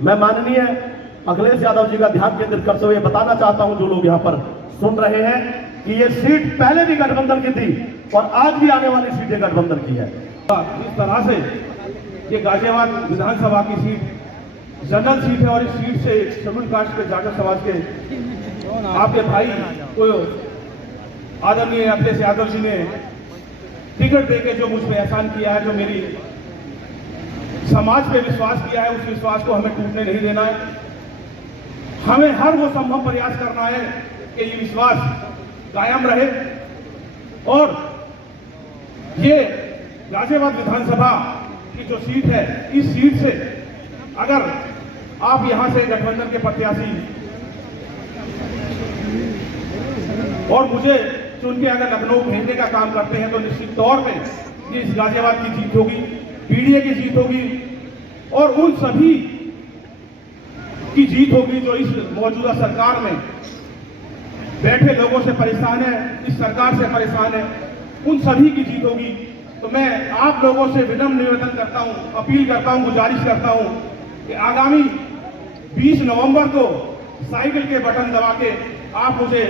मैं माननीय अखिलेश यादव जी का ध्यान केंद्रित करते हुए बताना चाहता हूं, जो लोग यहाँ पर सुन रहे हैं, कि ये सीट पहले भी गठबंधन की थी और आज भी आने वाली सीटें गठबंधन की है। इस तरह से ये गाजियाबाद विधानसभा की सीट जनरल सीट है और इस सीट से शेड्यूल कास्ट के जाटव समाज के आपके भाई को आदरणीय अखिलेश यादव जी ने टिकट देके जो मुझ पर एहसान किया है, जो मेरी समाज पे विश्वास किया है, उस विश्वास को हमें टूटने नहीं देना है। हमें हर वो संभव प्रयास करना है कि ये विश्वास कायम रहे और ये गाजियाबाद विधानसभा की जो सीट है, इस सीट से अगर आप यहां से गठबंधन के प्रत्याशी और मुझे चुन के अगर लखनऊ भेजने का काम करते हैं तो निश्चित तौर पे ये इस गाजियाबाद की जीत होगी, पीडीए की जीत होगी और उन सभी की जीत होगी जो इस मौजूदा सरकार में बैठे लोगों से परेशान है, इस सरकार से परेशान है, उन सभी की जीत होगी। तो मैं आप लोगों से विनम्र निवेदन करता हूं, अपील करता हूं, गुजारिश करता हूं कि आगामी 20 नवंबर को साइकिल के बटन दबा के आप मुझे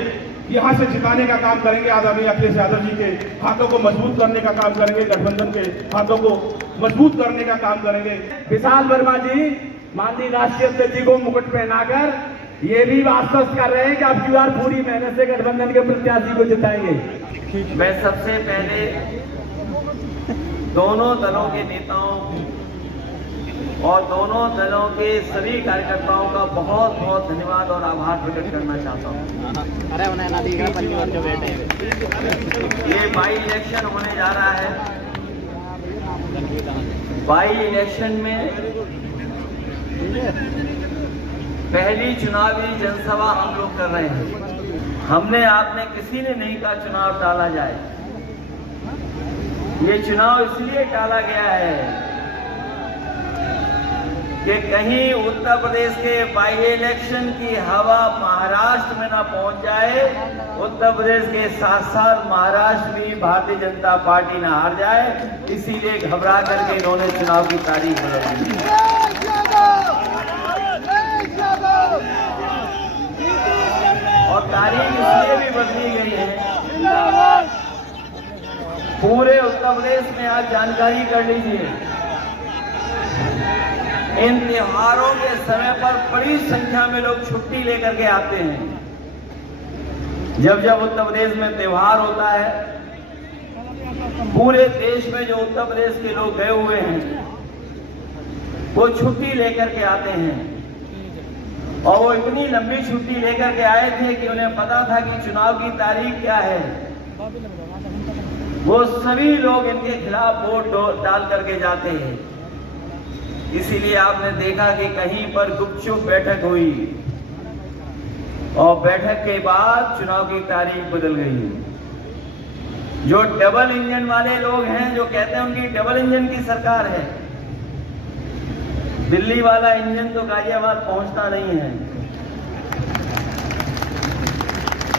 यहां से जिताने का काम करेंगे। आदरणीय अखिलेश यादव जी के हाथों को मजबूत करने का काम करेंगे, गठबंधन के हाथों को मजबूत करने का काम करेंगे। विशाल वर्मा जी माननीय राष्ट्रीय अध्यक्ष जी को मुकुट पहनाकर ये भी आश्वस्त कर रहे हैं कि अब की बार पूरी मेहनत से गठबंधन के प्रत्याशी को जिताएंगे। मैं सबसे पहले दोनों दलों के नेताओं और दोनों दलों के सभी कार्यकर्ताओं का बहुत बहुत धन्यवाद और आभार प्रकट करना चाहता हूं। ये बाई इलेक्शन होने जा रहा है। बाई इलेक्शन में पहली चुनावी जनसभा हम लोग कर रहे हैं। हमने आपने किसी ने नहीं कहा चुनाव टाला जाए। ये चुनाव इसलिए टाला गया है कि कहीं उत्तर प्रदेश के बाई इलेक्शन की हवा महाराष्ट्र में ना पहुंच जाए, उत्तर प्रदेश के साथ साथ महाराष्ट्र भी भारतीय जनता पार्टी ना हार जाए, इसीलिए घबरा करके इन्होंने चुनाव की तारीख बदल दी। और तारीख इसलिए भी बदली गई है, पूरे उत्तर प्रदेश में आप जानकारी कर लीजिए, इन त्योहारों के समय पर बड़ी संख्या में लोग छुट्टी लेकर के आते हैं। जब जब उत्तर प्रदेश में त्योहार होता है, पूरे देश में जो उत्तर प्रदेश के लोग गए हुए हैं वो छुट्टी लेकर के आते हैं। और वो इतनी लंबी छुट्टी लेकर के आए थे कि उन्हें पता था कि चुनाव की तारीख क्या है। वो सभी लोग इनके खिलाफ वोट डाल करके जाते हैं। इसीलिए आपने देखा कि कहीं पर गुपचुप बैठक हुई और बैठक के बाद चुनाव की तारीख बदल गई। जो डबल इंजन वाले लोग हैं, जो कहते हैं उनकी डबल इंजन की सरकार है, दिल्ली वाला इंजन तो गाजियाबाद पहुंचता नहीं है,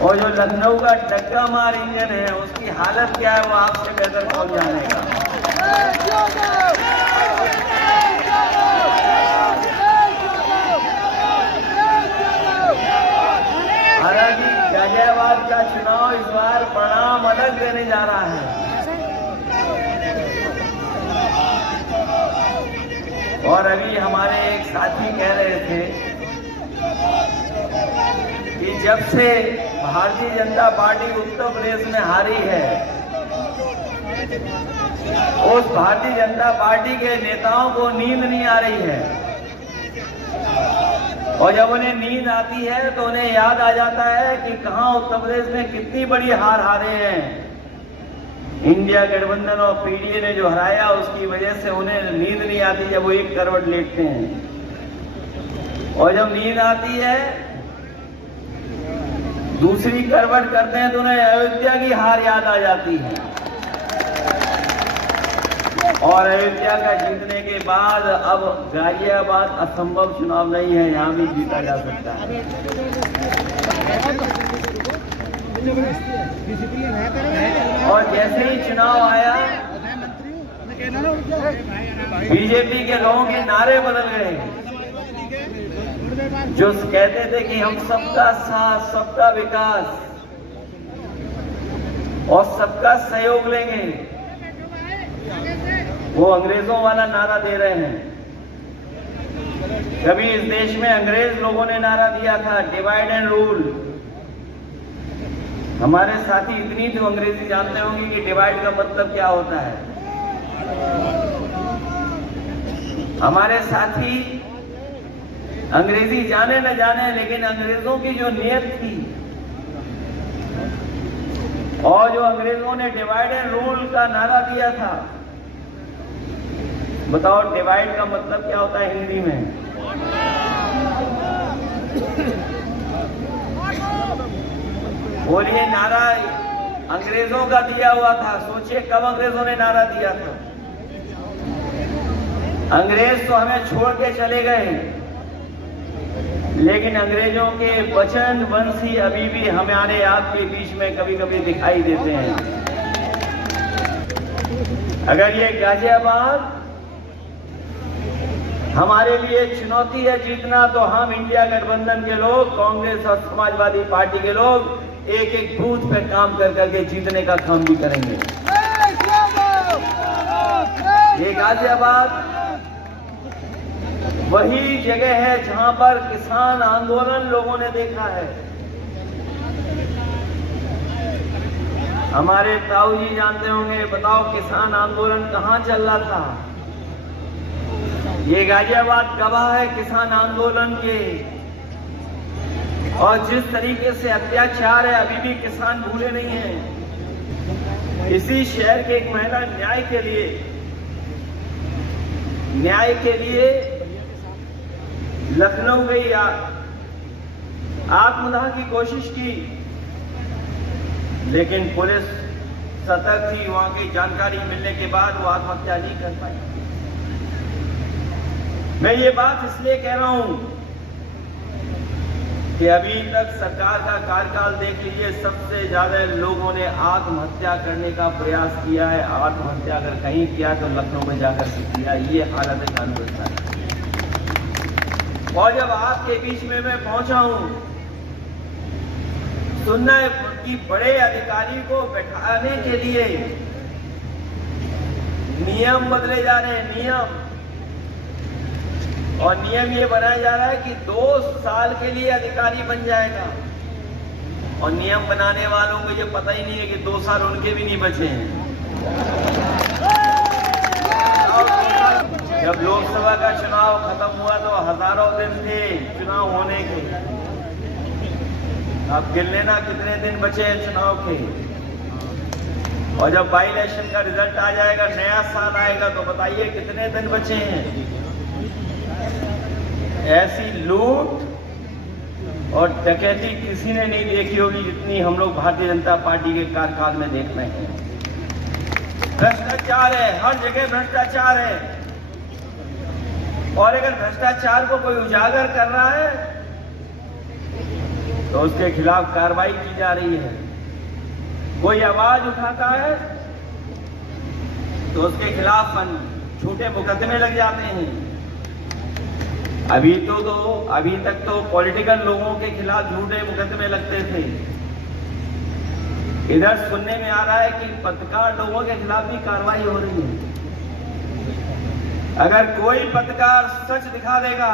और जो लखनऊ का डग्गा मार इंजन है उसकी हालत क्या है वो आपसे बेहतर कौन जानेगा। हालांकि गाजियाबाद का चुनाव इस बार परिणाम अलग देने जा रहा है। और अभी हमारे एक साथी कह रहे थे कि जब से भारतीय जनता पार्टी उत्तर प्रदेश में हारी है, उस भारतीय जनता पार्टी के नेताओं को नींद नहीं आ रही है, और जब उन्हें नींद आती है तो उन्हें याद आ जाता है कि कहां उत्तर प्रदेश में कितनी बड़ी हार हारे हैं। इंडिया गठबंधन और पीडीए ने जो हराया उसकी वजह से उन्हें नींद नहीं आती जब वो एक करवट लेटते हैं, और जब नींद आती है दूसरी करवट करते हैं तो उन्हें अयोध्या की हार याद आ जाती है। और अयोध्या का जीतने के बाद अब गाजियाबाद असंभव चुनाव नहीं है, यहां भी जीता जा सकता है। और जैसे ही चुनाव आया, बीजेपी के लोगों के नारे बदल गए। जो कहते थे कि हम सबका साथ, सबका विकास और सबका सहयोग लेंगे, वो अंग्रेजों वाला नारा दे रहे हैं। कभी इस देश में अंग्रेज लोगों ने नारा दिया था डिवाइड एंड रूल। हमारे साथी इतनी तो अंग्रेजी जानते होंगे कि डिवाइड का मतलब क्या होता है। हमारे साथी अंग्रेजी जाने न जाने, लेकिन अंग्रेजों की जो नियत थी और जो अंग्रेजों ने डिवाइड एंड रूल का नारा दिया था, बताओ डिवाइड का मतलब क्या होता है हिंदी में? बोलिए, नारा अंग्रेजों का दिया हुआ था। सोचिए कब अंग्रेजों ने नारा दिया था। अंग्रेज तो हमें छोड़ के चले गए, लेकिन अंग्रेजों के वचन वंशी अभी भी हमारे आपके बीच में कभी कभी दिखाई देते हैं। अगर ये गाजियाबाद हमारे लिए चुनौती है जीतना, तो हम इंडिया गठबंधन के लोग, कांग्रेस और समाजवादी पार्टी के लोग एक एक बूथ पे काम कर करके जीतने का काम भी करेंगे। ये गाजियाबाद वही जगह है जहां पर किसान आंदोलन लोगों ने देखा है। हमारे ताऊ जी जानते होंगे, बताओ किसान आंदोलन कहां चल रहा था। ये गाजियाबाद गवाह है किसान आंदोलन के, और जिस तरीके से अत्याचार है अभी भी किसान भूले नहीं हैं। इसी शहर के एक महिला न्याय के लिए लखनऊ गई, आत्मदाह की कोशिश की, लेकिन पुलिस सतर्क थी। वहां की जानकारी मिलने के बाद वो आत्महत्या नहीं कर पाई। मैं ये बात इसलिए कह रहा हूं कि अभी तक सरकार का कार्यकाल देख लीजिए, सबसे ज्यादा लोगों ने आत्महत्या करने का प्रयास किया है। आत्महत्या अगर कहीं किया तो लखनऊ में जाकर के किया। ये हालत है कानून व्यवस्था। और जब आपके बीच में मैं पहुंचा हूं, सुनना है कि बड़े अधिकारी को बैठाने के लिए नियम बदले जा रहे हैं, नियम। और नियम ये बनाया जा रहा है कि 2 साल के लिए अधिकारी बन जाएगा। और नियम बनाने वालों को ये पता ही नहीं है कि 2 साल उनके भी नहीं बचे हैं। जब लोकसभा का चुनाव खत्म हुआ तो हजारों दिन थे चुनाव होने के। अब गिन लेना कितने दिन बचे हैं चुनाव के। और जब बाई इलेक्शन का रिजल्ट आ जाएगा, नया साल आएगा, तो बताइए कितने दिन बचे हैं। ऐसी लूट और डकैती किसी ने नहीं देखी होगी जितनी हम लोग भारतीय जनता पार्टी के कार्यकाल में देख रहे हैं। भ्रष्टाचार है, हर जगह भ्रष्टाचार है। और अगर भ्रष्टाचार को कोई उजागर कर रहा है तो उसके खिलाफ कार्रवाई की जा रही है। कोई आवाज उठाता है तो उसके खिलाफ झूठे मुकदमे लग जाते हैं। अभी तक तो पॉलिटिकल लोगों के खिलाफ झूठे मुकदमे लगते थे। इधर सुनने में आ रहा है कि पत्रकार लोगों के खिलाफ भी कार्रवाई हो रही है। अगर कोई पत्रकार सच दिखा देगा,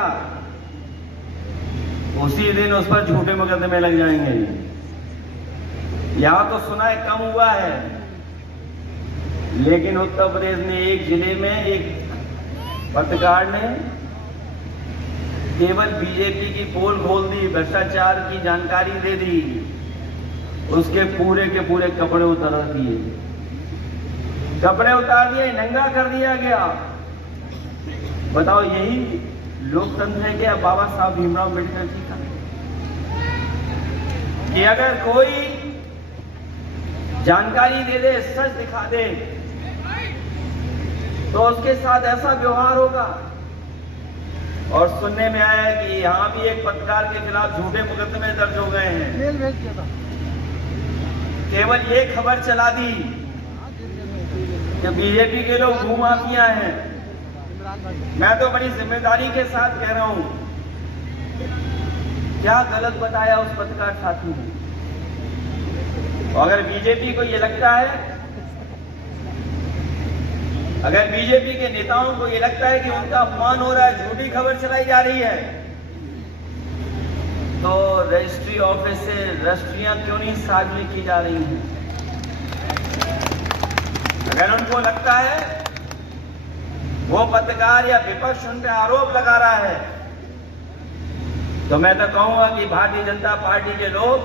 उसी दिन उस पर झूठे मुकदमे लग जाएंगे। यहां तो सुना है कम हुआ है, लेकिन उत्तर प्रदेश में एक जिले में एक पत्रकार ने केवल बीजेपी की पोल खोल दी, भ्रष्टाचार की जानकारी दे दी, उसके पूरे के पूरे कपड़े उतार दिए, नंगा कर दिया गया। बताओ, यही लोकतंत्र है क्या बाबा साहब भीमराव अम्बेडकर जी का? कि अगर कोई जानकारी दे दे, सच दिखा दे, तो उसके साथ ऐसा व्यवहार होगा। और सुनने में आया है कि यहां भी एक पत्रकार के खिलाफ झूठे मुकदमे दर्ज हो गए हैं। केवल ये खबर चला दी कि बीजेपी के लोग भूमाफिया हैं। मैं तो बड़ी जिम्मेदारी के साथ कह रहा हूं क्या गलत बताया उस पत्रकार साथी ने? अगर बीजेपी को ये लगता है, अगर बीजेपी के नेताओं को ये लगता है कि उनका अपमान हो रहा है, झूठी खबर चलाई जा रही है, तो रजिस्ट्री ऑफिस से रजिस्ट्रियां क्यों नहीं साझी की जा रही हैं? अगर उनको लगता है वो पत्रकार या विपक्ष उन पर आरोप लगा रहा है, तो मैं तो कहूंगा कि भारतीय जनता पार्टी के लोग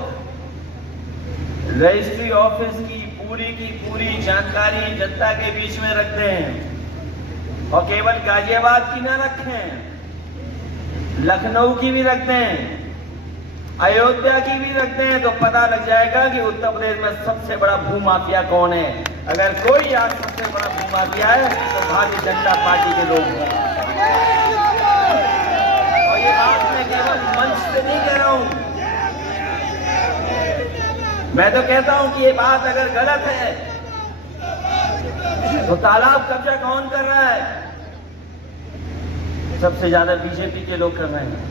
रजिस्ट्री ऑफिस की पूरी जानकारी जनता के बीच में रखते हैं, और केवल गाजियाबाद की ना रखें, लखनऊ की भी रखते हैं, अयोध्या की भी रखते हैं, तो पता लग जाएगा कि उत्तर प्रदेश में सबसे बड़ा भूमाफिया कौन है। अगर कोई आज सबसे बड़ा भूमाफिया है तो भारतीय जनता पार्टी के लोग हैं। और ये बात मैं केवल मंच से नहीं कह रहा हूं, मैं तो कहता हूं कि ये बात अगर गलत है तो तालाब कब्जा कौन कर रहा है? सबसे ज्यादा बीजेपी के लोग कर रहे हैं।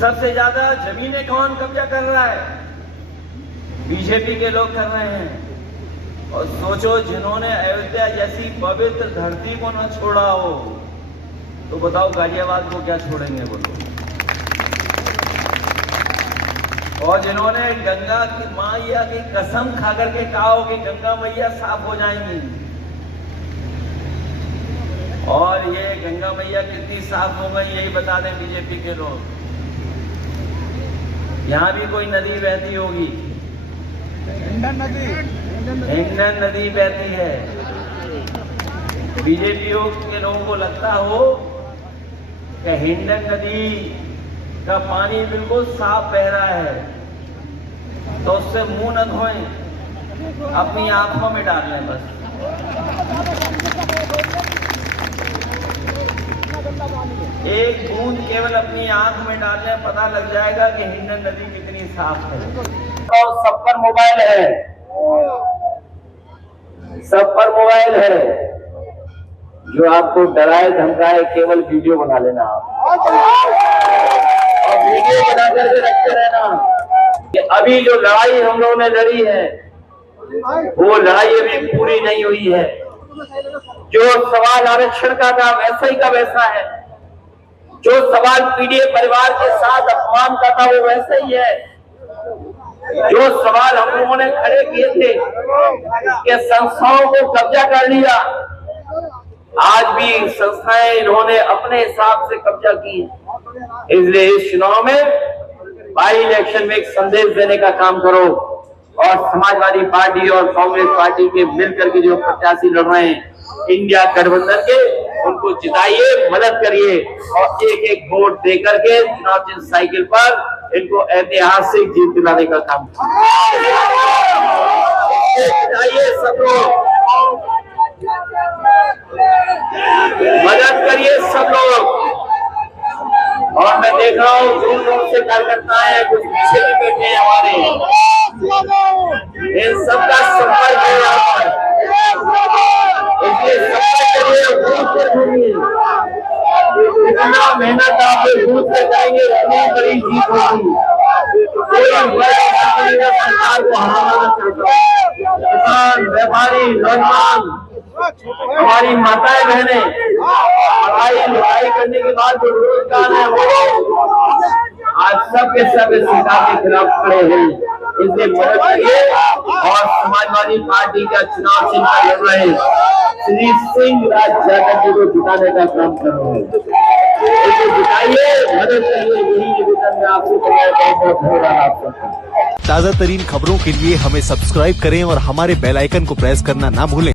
सबसे ज्यादा जमीनें कौन कब्जा कर रहा है? बीजेपी के लोग कर रहे हैं। और सोचो, जिन्होंने अयोध्या जैसी पवित्र धरती को न छोड़ा हो, तो बताओ गाजियाबाद को क्या छोड़ेंगे वो लोग? और जिन्होंने गंगा की मैया की कसम खा करके कहा हो कि गंगा मैया साफ हो जाएंगी, और ये गंगा मैया कितनी साफ हो गई यही बता दें बीजेपी के लोग। यहां भी कोई नदी बहती होगी, हिंडन नदी बहती है। बीजेपी के लोगों को लगता हो कि हिंडन नदी का पानी बिल्कुल साफ बह रहा है, तो उससे मुंह न धोएं, अपनी आंखों में डाल लें बस। एक बूंद केवल अपनी आंख में डाल लें, पता लग जाएगा कि हिंडन नदी कितनी साफ है। और सब पर मोबाइल है, सब पर मोबाइल है। जो आपको डराए धमकाए, केवल वीडियो बना लेना आप, और वीडियो बना करके रखते रहना कि अभी जो लड़ाई हम लोगों ने लड़ी है वो लड़ाई अभी पूरी नहीं हुई है। जो सवाल आरक्षण का था वैसा ही का वैसा है, जो सवाल पीड़ित परिवार के साथ अपमान का था वो वैसा ही है। जो सवाल हम लोगों ने खड़े किए थे कि संस्थाओं को कब्जा कर लिया, आज भी संस्थाएं इन्होंने अपने हिसाब से कब्जा की है। इसलिए इस चुनाव में बाई इलेक्शन में एक संदेश देने का काम करो, और समाजवादी पार्टी और कांग्रेस पार्टी के मिलकर के जो प्रत्याशी लड़ रहे हैं इंडिया गठबंधन के, उनको जिताइए, मदद करिए, और एक एक वोट देकर के चुनाव चिन्ह साइकिल पर इनको ऐतिहासिक जीत दिलाने का काम जिताइए। सब लोग मदद करिए, सब लोग। और मैं देख रहा हूँ दूर दूर से कार्यकर्ता है, कुछ पीछे भी बैठे हैं हमारे, इन सबका संपर्क है यहाँ पर, इसलिए संपर्क करिए, दूर से घूमिए। इतना मेहनत आप दूर से करेंगे, इतनी बड़ी जीत होगी। कोई सरकार को हराना चाहता है, किसान, व्यापारी, नौजवान, हमारी माताएं बहनें पढ़ाई लिखाई करने के बाद जो रोजगार है वो आज सब के सब इस सरकार के खिलाफ खड़े हैं। इसलिए मदद करिए, और समाजवादी पार्टी का चुनाव चिन्ह लड़ रहे श्री सिंह राज यादव जी को जिताने का काम कर रहे हैं। इसे जिताइए, मदद करिए, यही निवेदन में आपसे बहुत धन्यवाद आपका। ताजा तरीन खबरों के लिए हमें सब्सक्राइब करें और हमारे बेल आइकन को प्रेस करना ना भूलें।